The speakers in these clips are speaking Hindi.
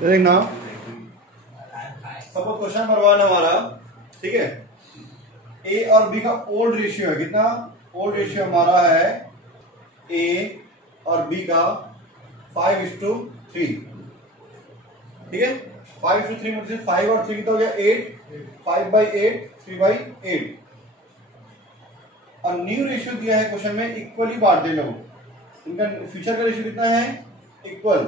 देखना सपोज क्वेश्चन नंबर 1 हमारा, ठीक है, ए और बी का ओल्ड रेशियो है कितना? ओल्ड रेशियो हमारा है ए और बी का 5:3, ठीक है। 5:3 मतलब 5 और 3 कितना हो गया? 8, 5/8, 3/8। और न्यू रेशियो दिया है क्वेश्चन में, इक्वली बांट दे लोग, इनका फ्यूचर का रेशियो कितना है? इक्वल।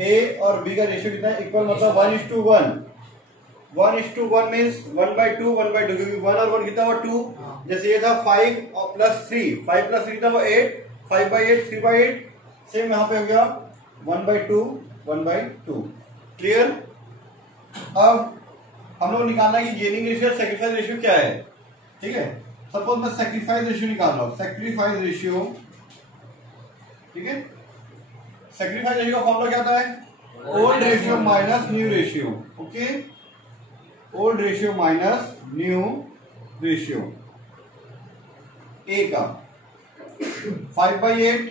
ए और बी का रेशियो कितना है? इक्वल, मतलब 1:1। 1:1 मीन्स 1/2, 1/2, क्योंकि 1 और 1 कितना हुआ? 2। जैसे ये था 5 और +3, 5 + 3 कितना हुआ? 8, 5/8, 3/8। सेम यहाँ पे हो गया 1/2, 1/2। क्लियर? अब हम लोग निकालना है कि गेनिंग रेशियो और सैक्रिफाइस रेशियो क्या है, ठीक है। सपोज मैं सैक्रिफाइस रेशियो निकाल रहा हूं, सैक्रिफाइस रेशियो, ठीक है। सैक्रिफाइस रेशियो का फॉर्मूला क्या होता है? Old ratio minus new ratio, okay. Old ratio minus new ratio. A का 5/8,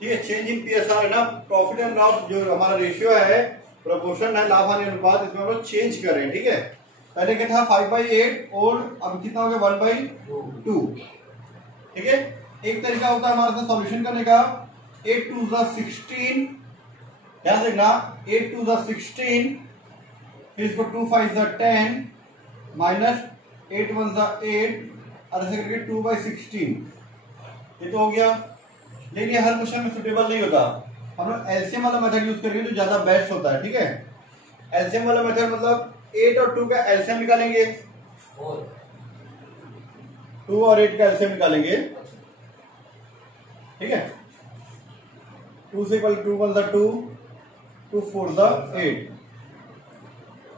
ठीक है। चेंज इन पीएसआर है ना, प्रॉफिट एंड लॉस जो हमारा रेशियो है, प्रोपोर्शन है लाभ हानि अनुपात, इसमें हम लोग चेंज करें, ठीक है। पहले क्या था? 5/8 ओल्ड, अब कितना हो गया? 1/2, ठीक है। एक तरीका होता है हमारे साथ सॉल्यूशन करने का, 8 2 16, ध्यान देखना, 8 2 16, फिर इसको 2 5 10, माइनस 8 1 8, और ऐसे करके 2/16, ये तो हो गया। लेकिन ये हर क्वेश्चन में सुटेबल नहीं होता, हम लोग एलसीएम वाला मेथड यूज करेंगे तो ज्यादा बेस्ट होता है, ठीक है। एलसीएम वाला मेथड मतलब 8 और 2 का एलसीएम निकालेंगे, 2 और 8 का एलसीएम निकालेंगे, ठीक है। 2 से इक्वल 2 1 2, 2 4 8,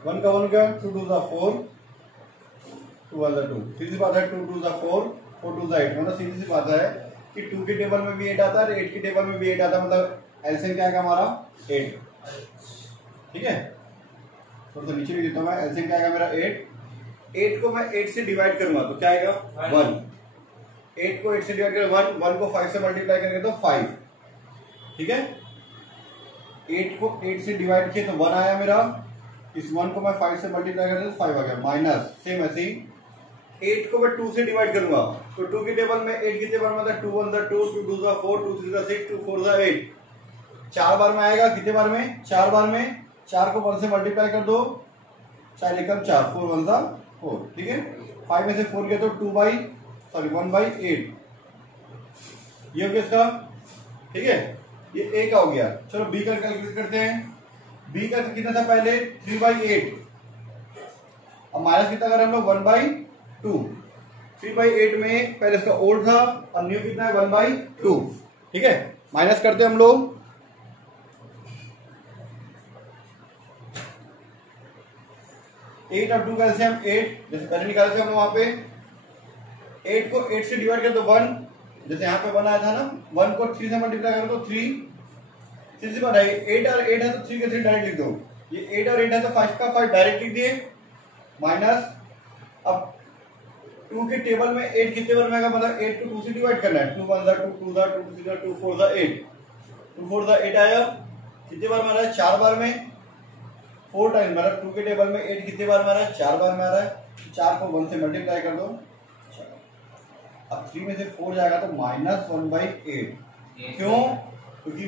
1 का 1 का 2 2 4, 2 1 2। सीधी बात है, 2 2 4, 4 2 8, मतलब सीधी सी बात है कि 2 के टेबल में भी 8 आता है और 8 के टेबल में भी 8 आता है, मतलब एलसीएम क्या आएगा हमारा? 8, ठीक है। थोड़ा सा नीचे भी देता हूं मैं, एलसीएम क्या आएगा मेरा? 8 को मैं 8 से डिवाइड करूंगा तो क्या आएगा? 1। 8 को 8 से डिवाइड करें 1 को 5 से मल्टीप्लाई करेंगे तो 5, ठीक है। 8 को 8 से डिवाइड किए तो 1 आया मेरा, इस 1 को मैं 5 से मल्टीप्लाई करें तो 5 आ गया, माइनस। सेम ऐसे ही 8 को मैं 2 से डिवाइड करूंगा तो 2 के टेबल में 8 के टेबल में 2 1 2, 2 2 4, 2 3 6, 2 4 8, 4 बार में आएगा। कितने बार में? 4 बार में। 4 को 1 से मल्टीप्लाई कर दो, 4 एकम 4, 4 1 4, ठीक है। 5 में से 4 गया तो 1/8, ये हो गया इसका, ठीक है। ये ए का हो गया। चलो बी का कैलकुलेट करते हैं। बी का कितना था पहले? 3/8, अब माइनस कितना करें हम लोग? 1/2। 3/8 में पहले इसका ओल्ड था और न्यू कितना है? 1/2, ठीक है। माइनस करते हैं हम लोग, 8 और 2 का एलसीएम 8, जैसे पहले निकाले थे हम लोग वहां पे। 8 को 8 से डिवाइड कर दो 1, जैसे यहाँ पे 1 आया था ना, 1 को 3 से मल्टीप्लाई कर दो 3, सीधी बात है। 8 और 8 है तो 3 के 3 डायरेक्ट लिख दो, ये 8 और 8 है तो 5 का 5 डायरेक्ट लिख दिए, माइनस। अब 2 के टेबल में 8 कितने बार में आएगा? मतलब 8 को 2 से डिवाइड करना है, 2 1 2, 2 2 2 2 4 8, 2 4 8 आया। कितने बार में आ रहा है? 4 बार में, 4 टाइम, मतलब 2 के टेबल में 8 कितने बार में आ रहा है? 4 बार में आ रहा है। 4 को 1 से मल्टीप्लाई कर दो, अब 3 में से 4 जाएगा तो -1/8। क्यों? क्योंकि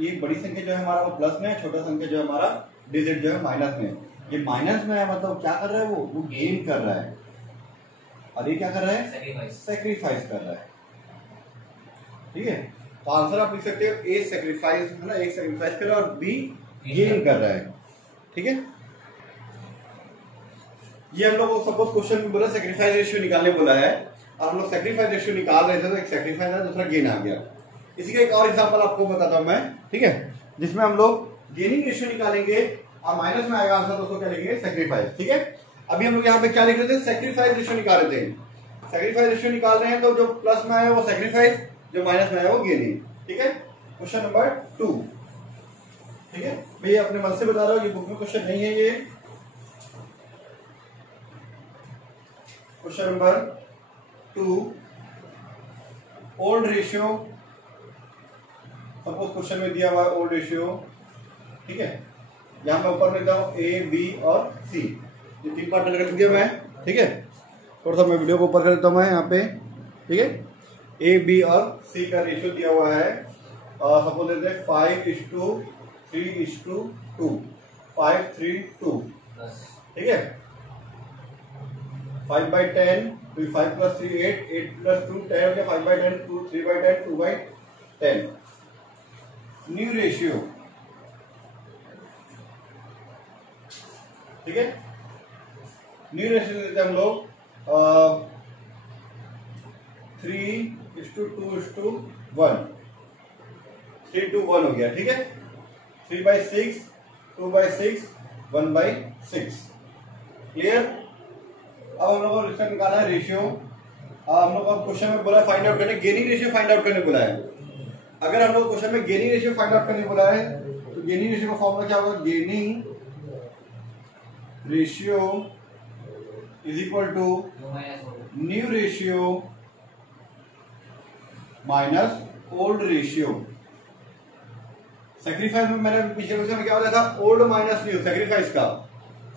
ये बड़ी संख्या जो है हमारा वो प्लस में है, छोटा संख्या जो है हमारा डिजिट जो है माइनस में। ये माइनस में है मतलब क्या कर रहा है? वो गेन कर रहा है, और ये क्या कर रहा है? सैक्रिफाइस कर रहा है, ठीक है। तो आंसर आप लिख सकते हो ए सैक्रिफाइस, है ना, एक सैक्रिफाइस कर रहा है और बी गेन कर रहा है, ठीक है। ये हम लोग सपोज क्वेश्चन में बोला सैक्रिफाइस रेशियो निकालने बोला है, और हम लोग सैक्रिफाइस रेशियो निकाल रहे थे तो एक सैक्रिफाइस है, दूसरा गेन आ गया। इसी का एक और एग्जांपल आपको बताता हूं मैं, ठीक है, जिसमें हम लोग गेनिंग रेशियो निकालेंगे और माइनस में आएगा आंसर, तो उसको क्या लिखेंगे? सैक्रिफाइस, ठीक है। अभी हम लोग यहाँ पे क्या लिख रहे थे? सैक्रिफाइस रेशियो निकाल रहे थे। सैक्रिफाइस रेशियो निकाल रहे हैं तो जो प्लस में आया वो सैक्रिफाइस, जो माइनस में आया वो गेनिंग, ठीक है। क्वेश्चन नंबर 2, ठीक है। भैया अपने मन से बता रहा हूँ, ये बुक में क्वेश्चन नहीं है। ये question number 2, old ratio. Suppose question में दिया हुआ है ओल्ड रेशियो ठीक है। यहाँ मैं ऊपर में लिखता हूँ ए बी और सी, ये 3 पार्ट कर दिया मैं, ठीक है। थोड़ा सा मैं वीडियो को ऊपर कर देता हूँ मैं यहाँ पे, ठीक है। ए बी और सी का रेशियो दिया हुआ है, सपोज लेते हैं 5:3:2, 5:3:2, ठीक है। 5/10, 5 + 3 8, 8 + 2 10 हो गया, 5/10, 2 3/10, 2/10। न्यू रेशियो, ठीक है। न्यू रेशियो देते हैं हम लोग 3:2:1, 3:1 हो गया, ठीक है। 3/6, 2/6, 1/6, क्लियर। अब हम लोग को इसका निकालना है रेशियो। हम लोग को क्वेश्चन में बोला फाइंड आउट करने, गेनिंग रेशियो फाइंड आउट करने बोला है। अगर हम लोग क्वेश्चन में गेनिंग रेशियो फाइंड आउट करने बोला है तो गेनिंग रेशियो का फॉर्मूला क्या होगा, gaining ratio is equal to new ratio minus old ratio. Sacrifice में मैंने पिछले क्वेश्चन में क्या बोला था, ओल्ड माइनस न्यू, सेक्रीफाइस का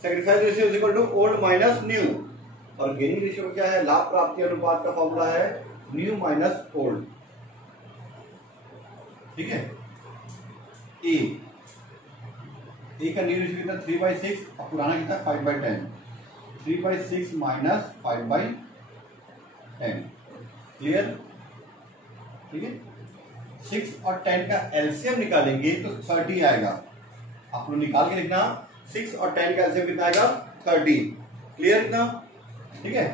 sacrifice ratio is equal to old minus new. और गेनिंग रेशियो क्या है, लाभ प्राप्ति अनुपात का फॉर्मूला है न्यू माइनस ओल्ड, ठीक है। ए का न्यू रेशियो कितना 3/6 और पुराना कितना 5/10, 3/6 माइनस 5/10, क्लियर, ठीक है। 6 और 10 का एलसीएम निकालेंगे तो 30 आएगा। आप लोग निकाल के लिखना, 6 और 10 का एलसीएम कितना आएगा 30, क्लियर कितना, ठीक है।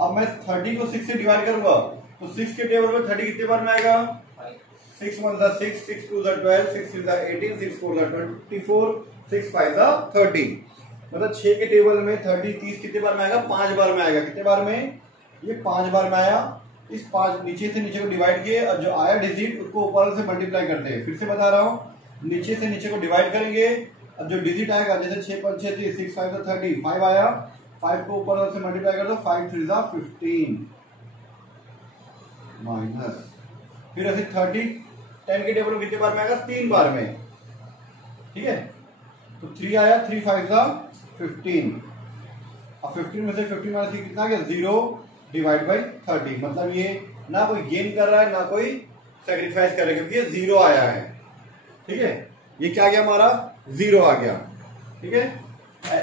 अब मैं 30 को 6 से डिवाइड करूंगा तो 6 के टेबल में 30 कितने बार में आएगा, 6 1 6, 6 2 12, 6 3 18, 6 4 24, 6 5 30। मतलब 6 के टेबल में 30 30 कितने बार में आएगा, 5 बार में आएगा। कितने बार में, ये 5 बार में आया। इस 5 नीचे से नीचे को डिवाइड किए और जो आया डिजिट उसको ऊपर से मल्टीप्लाई करते हैं। फिर से बता रहा हूँ, नीचे से नीचे को डिवाइड करेंगे, अब जो डिजिट आएगा जैसे 6 5 6 30, 6 5 30, 5 आया, 5 को ऊपर से मल्टीप्लाई कर दो, 5 3 15 माइनस, फिर ऐसे 30 10 के टेबल में कितने बार में आएगा, 3 बार में, ठीक है। तो 3 आया, 3 5 15, अब 15 में से 15 माइनस कितना आ गया 0 डिवाइड बाई 30। मतलब ये ना कोई गेन कर रहा है ना कोई सेक्रीफाइस कर रहा है, क्योंकि ये 0 आया है, ठीक है। ये क्या आ गया हमारा 0 आ गया, ठीक है।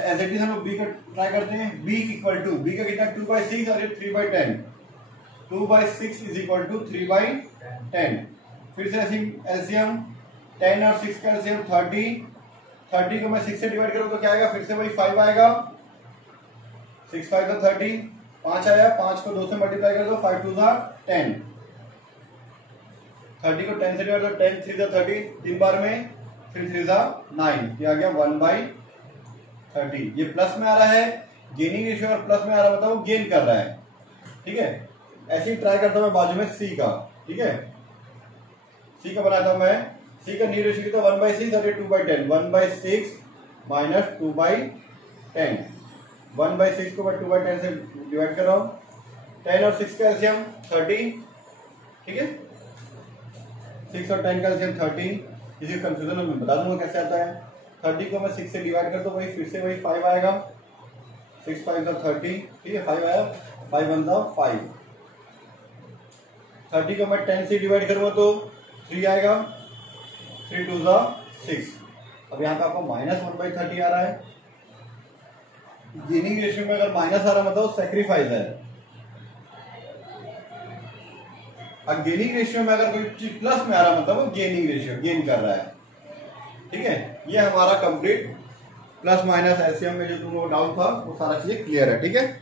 एज इट इज हम लोग बी का ट्राई करते हैं। बी इक्वल टू, बी का कितना 2/6 और ये 3/10, 2/6 इज इक्वल टू 3/10। फिर से एलसीएम 10 और 6 का एलसीएम 30, 30 को मैं 6 से डिवाइड करूं तो क्या आएगा, फिर से वही 5 आएगा, 6 5 30, 5 आया, 5 को 2 से मल्टीप्लाई कर दो, 5 2 10, 30 को 10 से डिवाइड करो, 10 3 30, 3 बार में, 3 3 9, ये आ गया 1/30। ये प्लस में आ रहा है, गेनिंग रेशियो और प्लस में आ रहा है, बताओ गेन कर रहा है, ठीक है। ऐसे ही ट्राई करता हूं मैं बाजू में सी का, ठीक है। सी का बनाता हूं मैं, सी का न्यू रेशियो कितना 1/6 और ये 2/10, 1/6 माइनस 2/10, 1/6 को मैं 2/10 से डिवाइड कर रहा हूं, 10 और 6 का एलसीएम 30, ठीक है। 6 और 10 का एलसीएम 30, इसी कंफ्यूजन में मैं बता दूंगा कैसे आता है। 30 को मैं 6 से डिवाइड कर दो, वही फिर से वही 5 आएगा, 6 5 30, ठीक है। 5 आया, 5 1 5, 30 को मैं 10 से डिवाइड करूंगा तो 3 आएगा, 3 2 6। अब यहाँ पे आपको माइनस 1/30 आ रहा है। गेनिंग रेशियो में अगर माइनस आ रहा है मतलब सेक्रीफाइस है, और गेनिंग रेशियो में अगर कोई चीज प्लस में आ रहा है मतलब वो गेनिंग रेशियो, गेन कर रहा है, ठीक है। ये हमारा कंप्लीट प्लस माइनस एलसीएम में जो तुम लोग डाउट था वो सारा चीजें क्लियर है, ठीक है।